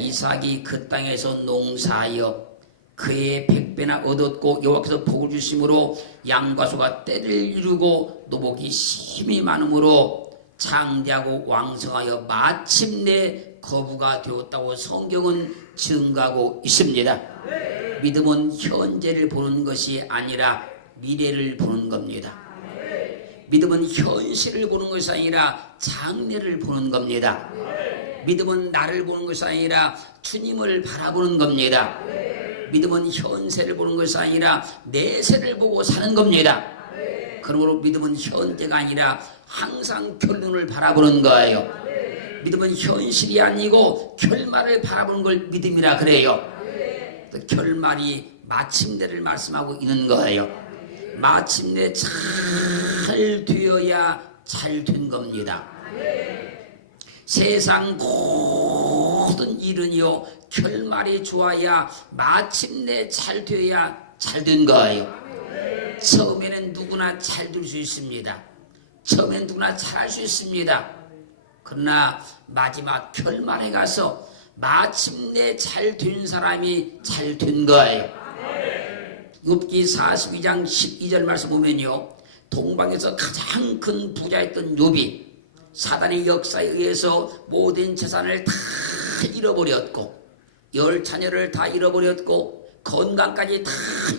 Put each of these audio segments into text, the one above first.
이삭이 그 땅에서 농사하여 그의 100배나 얻었고 여호와께서 복을 주심으로 양과 소가 때를 이루고 노복이 심히 많음으로 장대하고 왕성하여 마침내 거부가 되었다고 성경은 증가하고 있습니다. 믿음은 현재를 보는 것이 아니라 미래를 보는 겁니다. 믿음은 현실을 보는 것이 아니라 장래를 보는 겁니다. 믿음은 나를 보는 것이 아니라 주님을 바라보는 겁니다. 믿음은 현세를 보는 것이 아니라 내세를 보고 사는 겁니다. 그러므로 믿음은 현재가 아니라 항상 결론을 바라보는 거예요. 믿음은 현실이 아니고 결말을 바라보는 걸 믿음이라 그래요. 결말이 마침내를 말씀하고 있는 거예요. 마침내 잘 되어야 잘 된 겁니다. 세상 모든 일은요 결말이 좋아야 마침내 잘 되어야 잘 된 거예요. 처음에는 누구나 잘 될 수 있습니다. 처음에는 누구나 잘할 수 있습니다. 그러나 마지막 결말에 가서 마침내 잘 된 사람이 잘 된 거예요. 욥기 42장 12절 말씀 보면요, 동방에서 가장 큰 부자였던 욥이 사단의 역사에 의해서 모든 재산을 다 잃어버렸고 열 자녀를 다 잃어버렸고 건강까지 다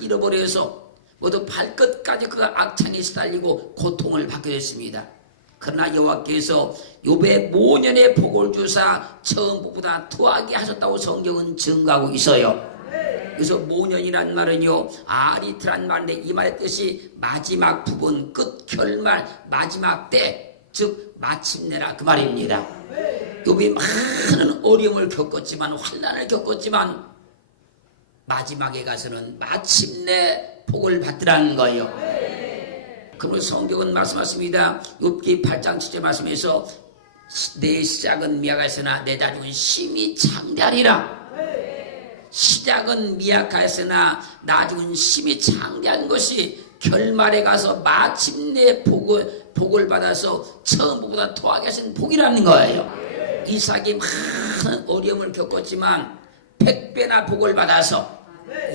잃어버려서 모두 발끝까지 그가 악창에 시달리고 고통을 받게 됐습니다. 그러나 여호와께서 욥의 모년의 복을 주사 처음보다 더하게 하셨다고 성경은 증가하고 있어요. 그래서 모년이란 말은요 아리트란 말인데 이 말의 뜻이 마지막 부분, 끝, 결말, 마지막 때, 즉 마침내라 그 말입니다. 욥이 많은 어려움을 겪었지만 환난을 겪었지만 마지막에 가서는 마침내 복을 받더라는 거예요. 그러면 성경은 말씀하십니다. 욥기 8장 7절 말씀에서 내 시작은 미약하였으나 내 나중은 심히 창대하리라. 시작은 미약하였으나 나중은 심히 창대한 것이 결말에 가서 마침내 복을 받아서 처음보다 더하게 하신 복이라는 거예요. 이삭이 많은 어려움을 겪었지만 100배나 복을 받아서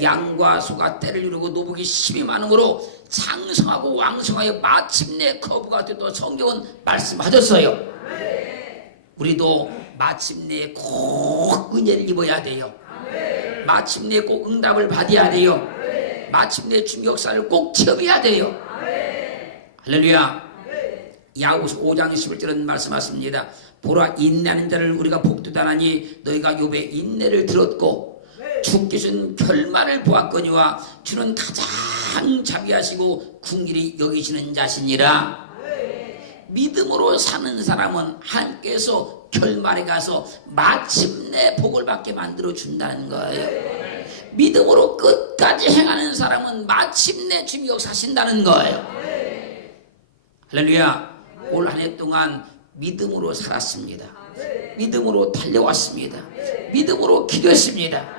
양과 소가 때를 이루고 노복이 심히 많음으로 장성하고 왕성하여 마침내 거부가 되도 성경은 말씀하셨어요. 우리도 마침내 꼭 은혜를 입어야 돼요. 마침내 꼭 응답을 받아야 돼요. 마침내 주님 역사를 꼭 체험해야 돼요. 할렐루야. 야고보서 5장 11절은 말씀하십니다. 보라, 인내하는 자를 우리가 복되다 하니 너희가 욥의 인내를 들었고 주께 준 결말을 보았거니와 주는 가장 자비하시고 긍휼히 여기시는 자시니라. 믿음으로 사는 사람은 하나님께서 결말에 가서 마침내 복을 받게 만들어 준다는 거예요. 믿음으로 끝까지 행하는 사람은 마침내 주님 역사하신다는 거예요. 할렐루야. 올 한 해 동안 믿음으로 살았습니다. 믿음으로 달려왔습니다. 믿음으로 기도했습니다.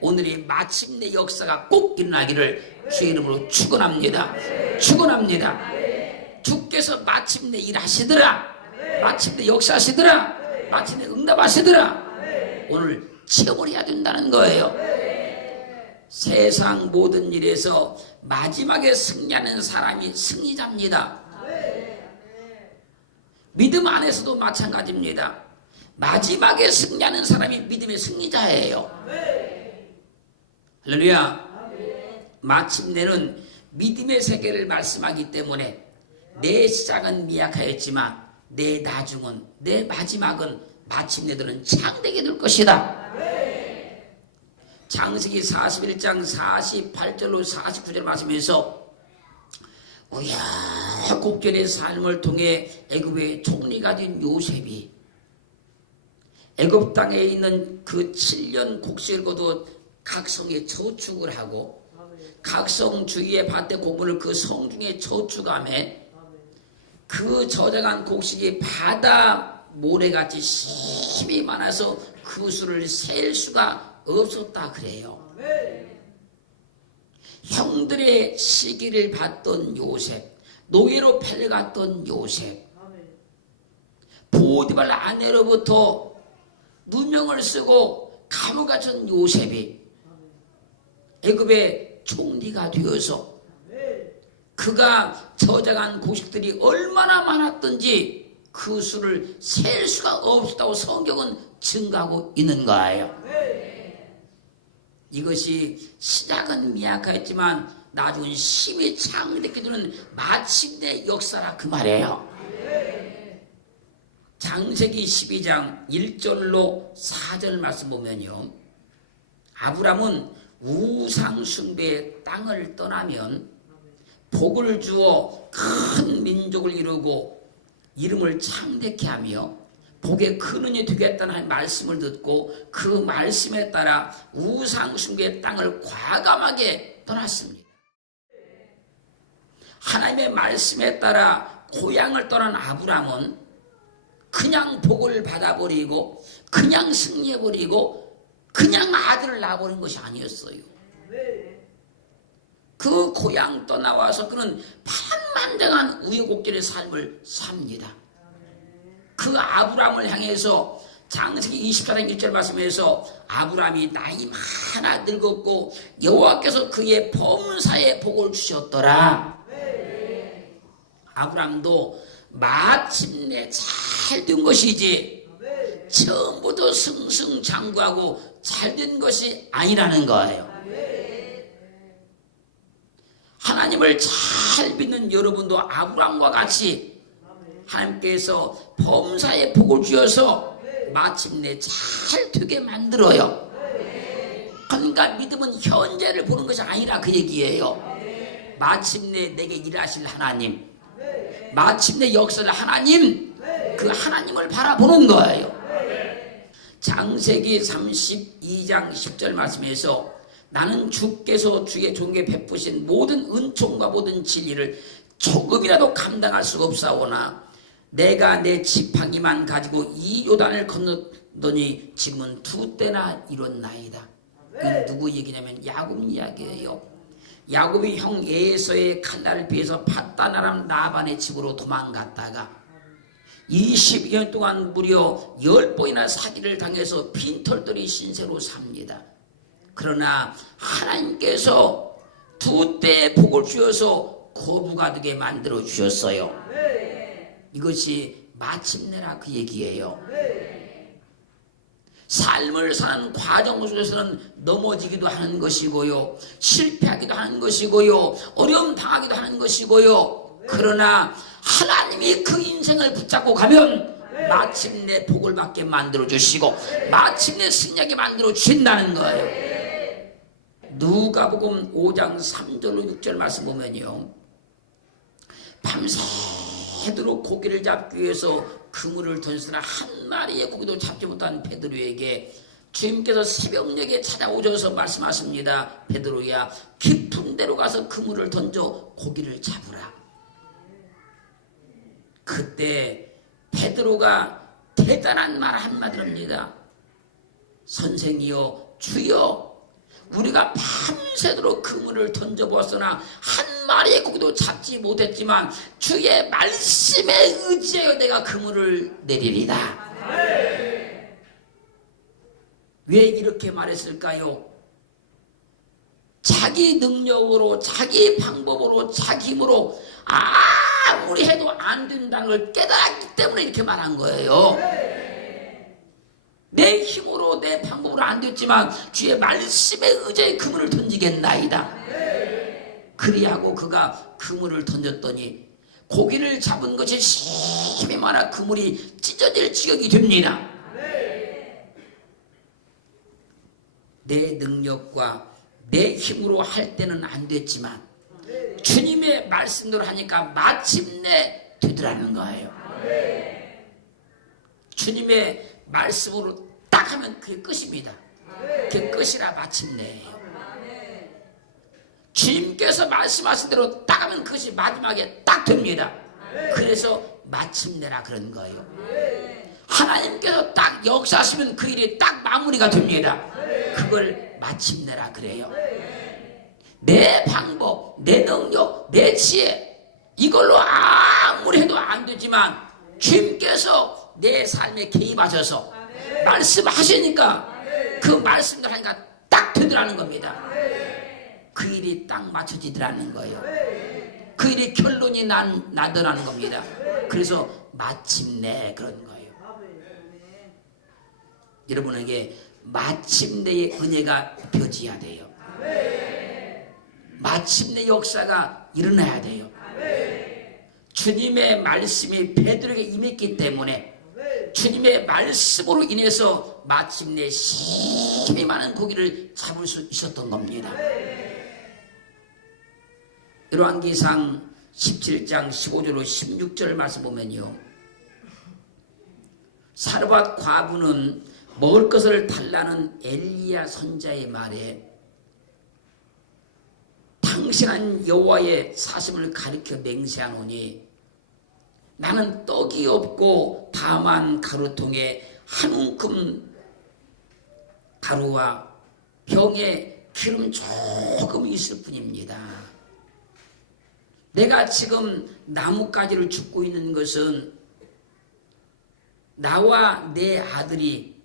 오늘이 마침내 역사가 꼭 일어나기를 주의 이름으로 축원합니다. 축원합니다. 주께서 마침내 일하시더라. 마침내 역사하시더라. 마침내 응답하시더라. 오늘 체험을 해야 된다는 거예요. 세상 모든 일에서 마지막에 승리하는 사람이 승리자입니다. 믿음 안에서도 마찬가지입니다. 마지막에 승리하는 사람이 믿음의 승리자예요. 할렐루야. 마침내는 믿음의 세계를 말씀하기 때문에 내 시작은 미약하였지만 내 나중은, 내 마지막은 마침내들은 창대하게 될 것이다. 창세기 41장 48절로 49절 말씀에서 우여곡절의 삶을 통해 애굽의 총리가 된 요셉이 애굽 땅에 있는 그 7년 곡식을 거둬 각 성에 저축을 하고 각 성 주위의 밭에 고문을 그 성중에 저축함에 그 저장한 곡식이 바다 모래같이 힘이 많아서 그 수를 셀 수가 없었다 그래요. 형들의 시기를 받던 요셉, 노예로 팔려갔던 요셉, 보디발 아내로부터 누명을 쓰고 감옥에 갇힌 요셉이 애굽의 총리가 되어서 그가 저장한 곡식들이 얼마나 많았던지 그 수를 셀 수가 없었다고 성경은 증가하고 있는 거예요. 이것이 시작은 미약하였지만 나중은 힘이 창대케 되는 마침내 역사라 그 말이에요. 창세기 12장 1절로 4절 말씀 보면요, 아브람은 우상 숭배의 땅을 떠나면 복을 주어 큰 민족을 이루고 이름을 창대케 하며 복의 근원이 되겠다는 말씀을 듣고 그 말씀에 따라 우상 숭배의 땅을 과감하게 떠났습니다. 하나님의 말씀에 따라 고향을 떠난 아브람은 그냥 복을 받아버리고 그냥 승리해버리고 그냥 아들을 낳아버린 것이 아니었어요. 그 고향 떠나와서 그는 반만장한 우여곡절의 삶을 삽니다. 그 아브람을 향해서 창세기 24장 1절 말씀에서 아브람이 나이 많아 늙었고 여호와께서 그의 범사에 복을 주셨더라. 아브람도 마침내 잘 된 것이지 처음부터 승승장구하고 잘 된 것이 아니라는 거예요. 하나님을 잘 믿는 여러분도 아브람과 같이 하나님께서 범사에 복을 주셔서 마침내 잘 되게 만들어요. 그러니까 믿음은 현재를 보는 것이 아니라 그 얘기예요. 마침내 내게 일하실 하나님, 마침내 역사를 하나님, 그 하나님을 바라보는 거예요. 창세기 32장 10절 말씀에서 나는 주께서 주의 종에게 베푸신 모든 은총과 모든 진리를 조금이라도 감당할 수가 없사오나 내가 내 지팡이만 가지고 이 요단을 건넜더니 짐은 2때나 이뤘나이다. 그 누구 얘기냐면 야곱 이야기예요. 야곱이 형 에서의 칼날을 피해서 밧다나람 라반의 집으로 도망갔다가 22년 동안 무려 10번이나 사기를 당해서 빈털터리 신세로 삽니다. 그러나 하나님께서 2때의 복을 주셔서 거부가 되게 만들어 주셨어요. 이것이 마침내라 그 얘기예요. 삶을 사는 과정 속에서는 넘어지기도 하는 것이고요, 실패하기도 하는 것이고요, 어려움 당하기도 하는 것이고요. 그러나 하나님이 그 인생을 붙잡고 가면 마침내 복을 받게 만들어 주시고 마침내 승리하게 만들어 주신다는 거예요. 누가복음 5장 3절로 6절 말씀 보면요, 밤새도록 고기를 잡기 위해서 그물을 던지나 한 마리의 고기도 잡지 못한 베드로에게 주님께서 새벽녘에 찾아오셔서 말씀하십니다. 베드로야, 깊은 데로 가서 그물을 던져 고기를 잡으라. 그때 베드로가 대단한 말 한마디를 합니다. 선생이여, 주여, 우리가 밤새도록 그물을 던져보았으나 한 마리의 고기도 잡지 못했지만 주의 말씀에 의지하여 내가 그물을 내리리다. 왜 이렇게 말했을까요? 자기 능력으로, 자기 방법으로, 자기 힘으로 아무리 해도 안 된다는 걸 깨달았기 때문에 이렇게 말한 거예요. 내 힘으로 내 방법으로 안 됐지만 주의 말씀에 의지해 그물을 던지겠나이다. 그리하고 그가 그물을 던졌더니 고기를 잡은 것이 힘이 많아 그물이 찢어질 지경이 됩니다. 내 능력과 내 힘으로 할 때는 안 됐지만 주님의 말씀대로 하니까 마침내 되더라는 거예요. 주님의 말씀으로 딱 하면 그게 끝입니다. 그게 끝이라 마침내예요. 주님께서 말씀하신 대로 딱 하면 그것이 마지막에 딱 됩니다. 그래서 마침내라 그런 거예요. 하나님께서 딱 역사하시면 그 일이 딱 마무리가 됩니다. 그걸 마침내라 그래요. 내 방법, 내 능력, 내 지혜, 이걸로 아무리 해도 안 되지만 주님께서 내 삶에 개입하셔서 말씀하시니까 그 말씀들 하니까 딱 되더라는 겁니다. 그 일이 딱 맞춰지더라는 거예요. 그 일이 결론이 나더라는 겁니다. 그래서 마침내 그런 거예요. 여러분에게 마침내의 은혜가 펴져야 돼요. 마침내 역사가 일어나야 돼요. 주님의 말씀이 베드로에게 임했기 때문에 주님의 말씀으로 인해서 마침내 심히 많은 고기를 잡을 수 있었던 겁니다. 열왕기상 17장 15절로 16절 말씀 보면요, 사르밧 과부는 먹을 것을 달라는 엘리야 선자의 말에 당신은 여호와의 사심을 가리켜 맹세하노니 나는 떡이 없고 다만 가루통에 한 움큼 가루와 병에 기름 조금 있을 뿐입니다. 내가 지금 나뭇가지를 줍고 있는 것은 나와 내 아들이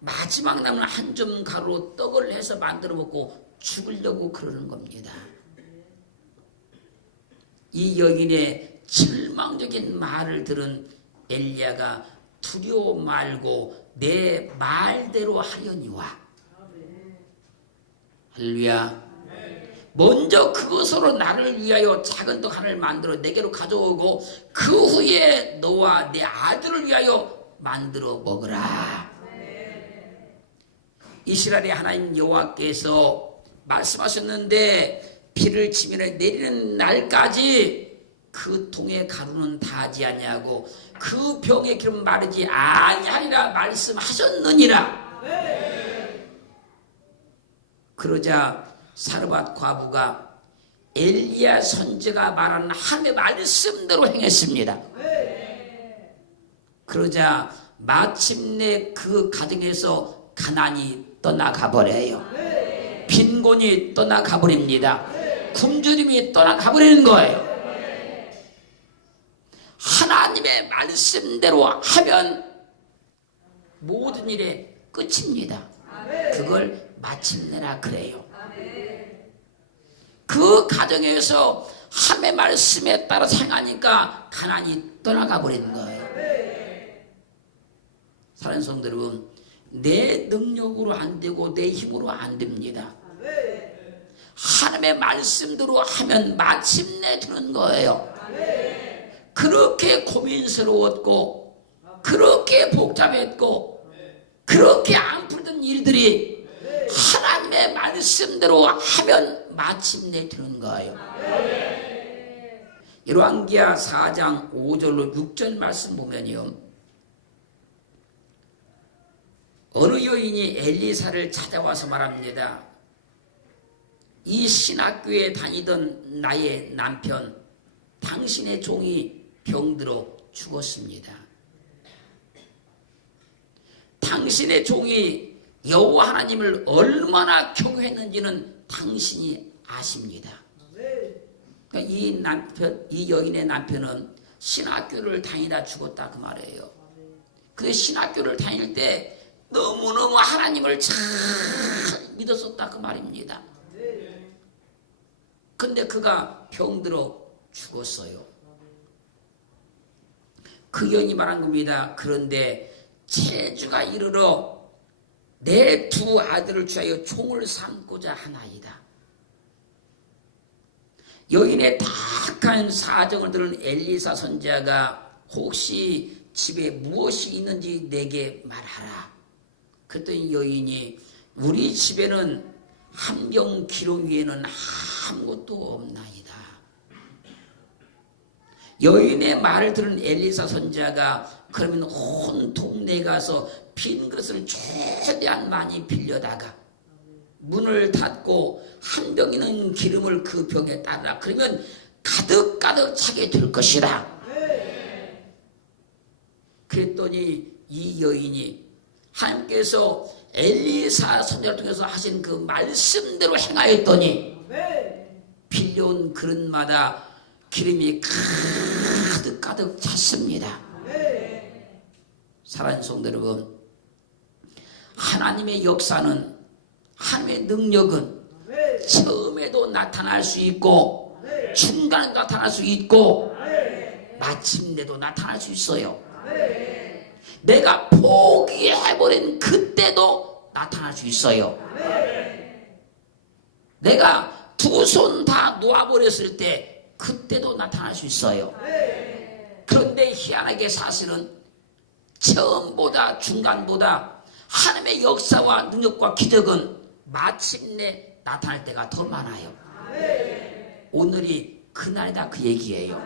마지막 남은 한 점 가루로 떡을 해서 만들어 먹고 죽으려고 그러는 겁니다. 이 여인의 절망적인 말을 들은 엘리야가 두려워 말고 내 말대로 하려니와. 할렐루야. 먼저 그것으로 나를 위하여 작은 떡 하나를 만들어 내게로 가져오고 그 후에 너와 내 아들을 위하여 만들어 먹으라. 이스라엘의 하나님 여호와께서 말씀하셨는데 비를 치며 내리는 날까지 그 통의 가루는 다하지 아니하고 그 병의 기름 마르지 아니하리라 말씀하셨느니라. 그러자 사르밧 과부가 엘리야 선지자가 말하는 하나님의 말씀대로 행했습니다. 그러자 마침내 그 가정에서 가난이 떠나가 버려요. 빈곤이 떠나가 버립니다. 굶주림이 떠나가 버리는 거예요. 하나님의 말씀대로 하면 모든 일의 끝입니다. 그걸 마침내라 그래요. 그 가정에서 하나님의 말씀에 따라 행하니까 가난이 떠나가 버리는 거예요. 사랑하는 성도 여러분, 내 능력으로 안 되고 내 힘으로 안 됩니다. 하나님의 말씀대로 하면 마침내 되는 거예요. 그렇게 고민스러웠고 그렇게 복잡했고 그렇게 안 풀던 일들이 하나님의 말씀대로 하면 마침내 되는 거예요. 열왕기하 4장 5절로 6절 말씀 보면요, 어느 여인이 엘리사를 찾아와서 말합니다. 이 신학교에 다니던 나의 남편 당신의 종이 병들어 죽었습니다. 당신의 종이 여호와 하나님을 얼마나 경외했는지는 당신이 아십니다. 그러니까 이 여인의 남편은 신학교를 다니다 죽었다 그 말이에요. 그 신학교를 다닐 때 너무너무 하나님을 잘 믿었었다 그 말입니다. 근데 그가 병들어 죽었어요. 그 여인이 말한 겁니다. 그런데 체주가 이르러 내 두 아들을 취하여 총을 삼고자 하나이다. 여인의 다악한 사정을 들은 엘리사 선지자가 혹시 집에 무엇이 있는지 내게 말하라. 그랬더니 여인이 우리 집에는 한 병 기름 위에는 아무것도 없나이다. 여인의 말을 들은 엘리사 선지자가 그러면 온 동네에 가서 빈 그릇을 최대한 많이 빌려다가 문을 닫고 한 병이는 기름을 그 병에 따르라. 그러면 가득가득 차게 될 것이다. 그랬더니 이 여인이 하나님께서 엘리사 선지자를 통해서 하신 그 말씀대로 행하였더니 빌려온 그릇마다 기름이 가득가득 찼습니다. 사랑하는 성도 여러분, 하나님의 역사는, 하나님의 능력은 처음에도 나타날 수 있고 중간에도 나타날 수 있고 마침내도 나타날 수 있어요. 내가 포기해버린 그때도 나타날 수 있어요. 내가 두 손 다 놓아버렸을 때 그때도 나타날 수 있어요. 그런데 희한하게 사실은 처음보다 중간보다 하나님의 역사와 능력과 기적은 마침내 나타날 때가 더 많아요. 오늘이 그날이다 그 얘기예요.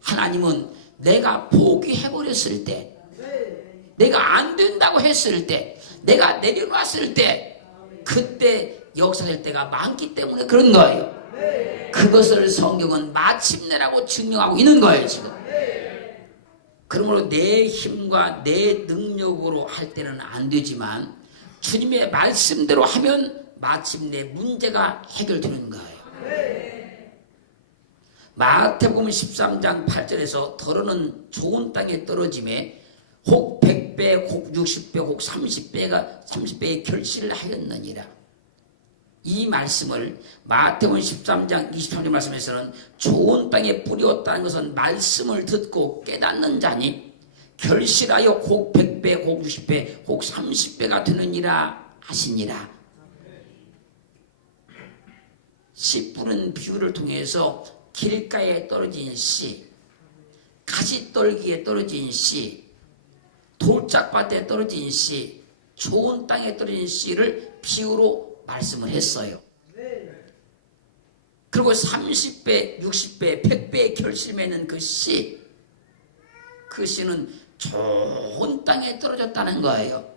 하나님은 내가 포기해버렸을 때, 내가 안 된다고 했을 때, 내가 내려놨을 때 그때 역사될 때가 많기 때문에 그런 거예요. 그것을 성경은 마침내라고 증명하고 있는 거예요 지금. 그러므로 내 힘과 내 능력으로 할 때는 안 되지만 주님의 말씀대로 하면 마침내 문제가 해결되는 거예요. 마태복음 13장 8절에서 더러는 좋은 땅에 떨어짐에 혹 100배, 혹 60배, 혹 30배의 결실을 하였느니라. 이 말씀을 마태복음 13장 23절 말씀에서는 좋은 땅에 뿌렸다는 것은 말씀을 듣고 깨닫는 자니 결실하여 혹 100배, 혹 60배, 혹 30배가 되느니라 하시니라. 씨 뿌는 비유를 통해서 길가에 떨어진 씨, 가시떨기에 떨어진 씨, 돌짝밭에 떨어진 씨, 좋은 땅에 떨어진 씨를 비유로 말씀을 했어요. 그리고 30배, 60배, 100배의 결실 맺는 그 씨, 그 씨는 좋은 땅에 떨어졌다는 거예요.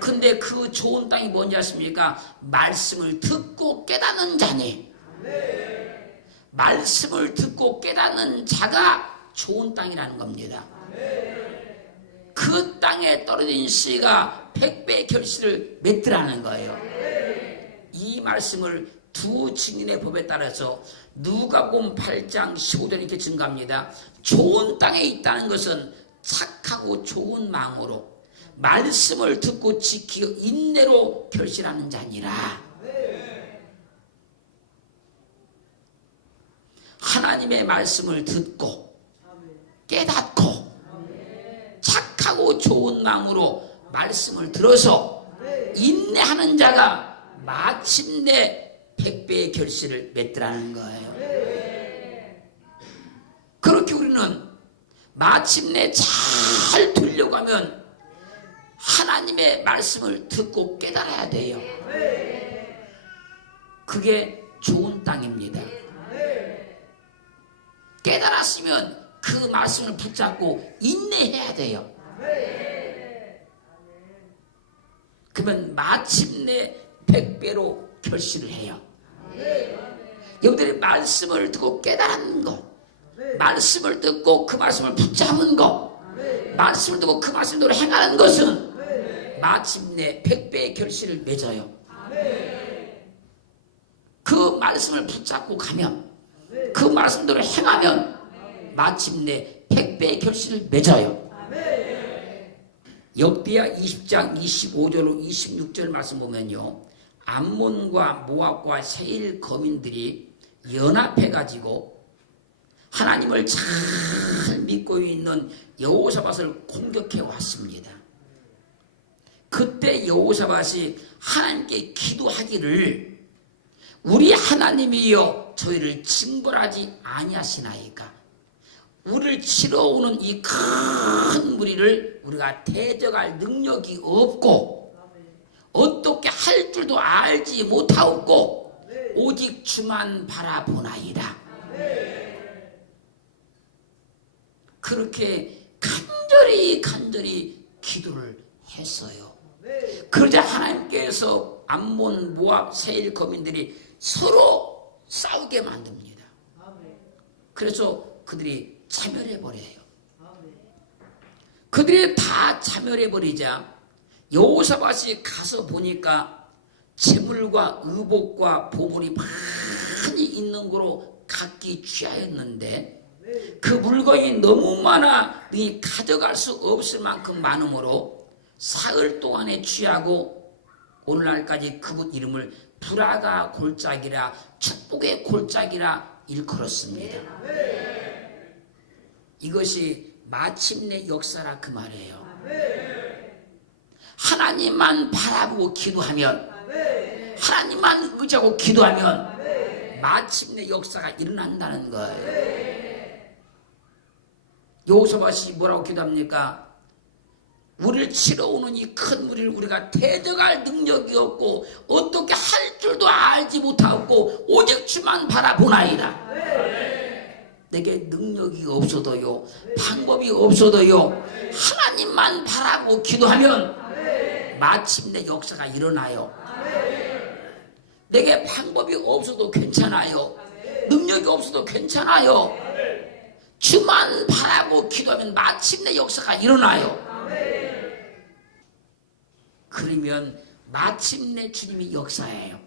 근데 그 좋은 땅이 뭔지 아십니까? 말씀을 듣고 깨닫는 자니. 말씀을 듣고 깨닫는 자가 좋은 땅이라는 겁니다. 그 땅에 떨어진 씨가 100배의 결실을 맺더라는 거예요. 이 말씀을 두 증인의 법에 따라서 누가복음 8장 15절 이렇게 증가합니다. 좋은 땅에 있다는 것은 착하고 좋은 마음으로 말씀을 듣고 지키고 인내로 결실하는 자니라. 하나님의 말씀을 듣고 깨닫고 착하고 좋은 마음으로 말씀을 들어서 인내하는 자가 마침내 100배의 결실을 맺더라는 거예요. 그렇게 우리는 마침내 잘 되려고 하면 하나님의 말씀을 듣고 깨달아야 돼요. 그게 좋은 땅입니다. 깨달았으면 그 말씀을 붙잡고 인내해야 돼요. 그러면 마침내 100배로 결실을 해요. 여러분들이 말씀을 듣고 깨달은 것, 말씀을 듣고 그 말씀을 붙잡은 것, 말씀을 듣고 그 말씀대로 행하는 것은 마침내 100배의 결실을 맺어요. 그 말씀을 붙잡고 가면, 그 말씀대로 행하면 마침내 100배의 결실을 맺어요. 역대하 20장 25절로 26절 말씀 보면요, 암몬과 모압과 세일 거민들이 연합해가지고 하나님을 잘 믿고 있는 여호사밧을 공격해 왔습니다. 그때 여호사밧이 하나님께 기도하기를 우리 하나님이여 저희를 징벌하지 아니하시나이까. 우리를 치러 오는 이 큰 무리를 우리가 대적할 능력이 없고 어떻게 할 줄도 알지 못하옵고 오직 주만 바라보나이다. 그렇게 간절히 기도를 했어요. 그러자 하나님께서 암몬, 모압, 세일 거민들이 서로 싸우게 만듭니다. 그래서 그들이 차멸해버려요. 그들이 다 차멸해버리자 여호사밧이 가서 보니까 재물과 의복과 보물이 많이 있는 거로 각기 취하였는데 그 물건이 너무 많아 이 가져갈 수 없을 만큼 많으므로 사흘 동안에 취하고 오늘날까지 그곳 이름을 불화가 골짜기라 축복의 골짜기라 일컬었습니다. 이것이 마침내 역사라 그 말이에요. 하나님만 바라보고 기도하면, 하나님만 의지하고 기도하면 마침내 역사가 일어난다는 거예요. 여호사밧이 뭐라고 기도합니까? 우리를 치러 오는 이 큰 무리를 우리가 대적할 능력이 없고 어떻게 할 줄도 알지 못하고 오직 주만 바라보나이다. 내게 능력이 없어도요, 방법이 없어도요, 하나님만 바라보고 기도하면 마침내 역사가 일어나요. 내게 방법이 없어도 괜찮아요. 능력이 없어도 괜찮아요. 주만 바라보고 기도하면 마침내 역사가 일어나요. 그러면 마침내 주님이 역사해요.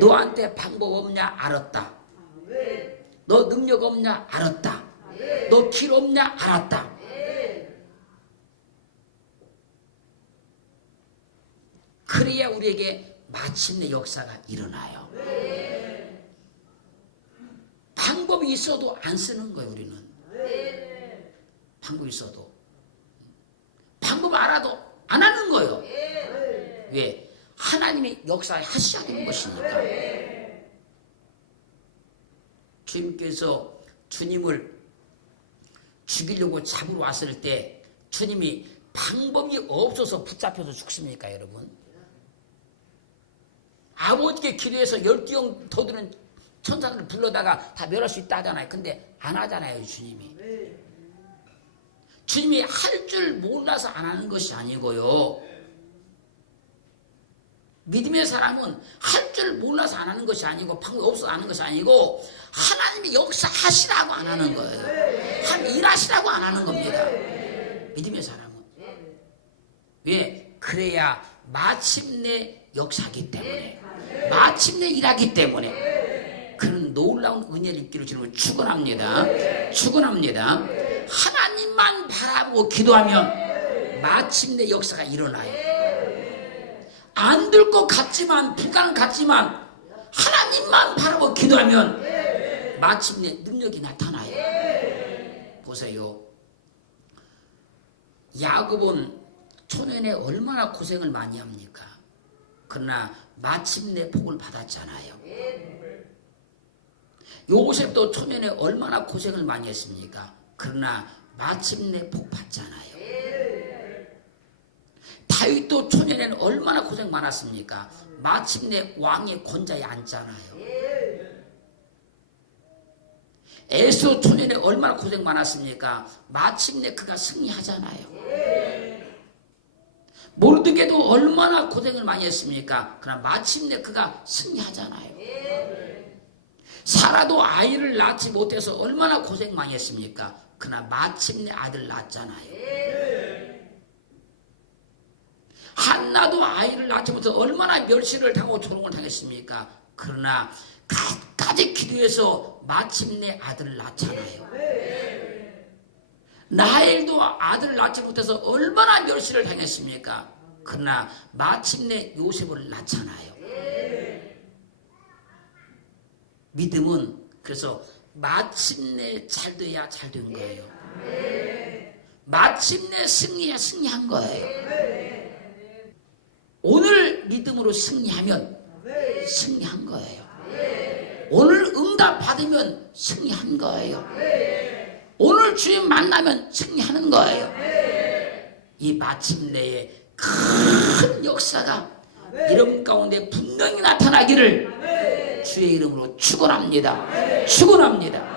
너한테 방법 없냐? 알았다. 너 능력 없냐? 알았다. 너 길 없냐? 알았다. 그래야 우리에게 마침내 역사가 일어나요. 방법이 있어도 안 쓰는 거예요. 우리는 방법이 있어도 방법 알아도 안 하는 거예요. 왜? 하나님이 역사하셔야 되는 것이니까. 주님께서 주님을 죽이려고 잡으러 왔을 때 주님이 방법이 없어서 붙잡혀서 죽습니까, 여러분? 아버지께 기도해서 12형 더 드는 천사들을 불러다가 다 멸할 수 있다 하잖아요. 근데 안 하잖아요, 주님이. 주님이 할 줄 몰라서 안 하는 것이 아니고요. 믿음의 사람은 할 줄 몰라서 안 하는 것이 아니고 방법이 없어서 안 하는 것이 아니고 하나님이 역사하시라고 안 하는 거예요. 하나님 일하시라고 안 하는 겁니다. 믿음의 사람은. 왜? 그래야 마침내 역사하기 때문에, 마침내 일하기 때문에 그런 놀라운 은혜를 입기를 주님을 축원합니다. 축원합니다. 하나님만 바라보고 기도하면 마침내 역사가 일어나요. 안 될 것 같지만, 불가능 같지만 하나님만 바라보고 기도하면 마침내 능력이 나타나요. 보세요. 야곱은 초년에 얼마나 고생을 많이 합니까? 그러나 마침내 복을 받았잖아요. 요셉도 초년에 얼마나 고생을 많이 했습니까? 그러나 마침내 복 받잖아요. 다윗도 초년에는 얼마나 고생 많았습니까? 마침내 왕의 권좌에 앉잖아요. 에스도 초년에 얼마나 고생 많았습니까? 마침내 그가 승리하잖아요. 모르드게도 얼마나 고생을 많이 했습니까? 그러나 마침내 그가 승리하잖아요. 사라도 아이를 낳지 못해서 얼마나 고생 많이 했습니까? 그러나 마침내 아들 낳잖아요. 한나도 아이를 낳지 못해서 얼마나 멸시를 당하고 조롱을 당했습니까? 그러나 끝까지 기도해서 마침내 아들을 낳잖아요. 라헬도 아들을 낳지 못해서 얼마나 멸시를 당했습니까? 그러나 마침내 요셉을 낳잖아요. 믿음은 그래서 마침내 잘 돼야 잘 된 거예요. 마침내 승리해야 승리한 거예요. 오늘 믿음으로 승리하면 승리한 거예요. 오늘 응답 받으면 승리한 거예요. 오늘 주님 만나면 승리하는 거예요. 이 마침내의 큰 역사가 이름 가운데 분명히 나타나기를 주의 이름으로 축원합니다. 축원합니다.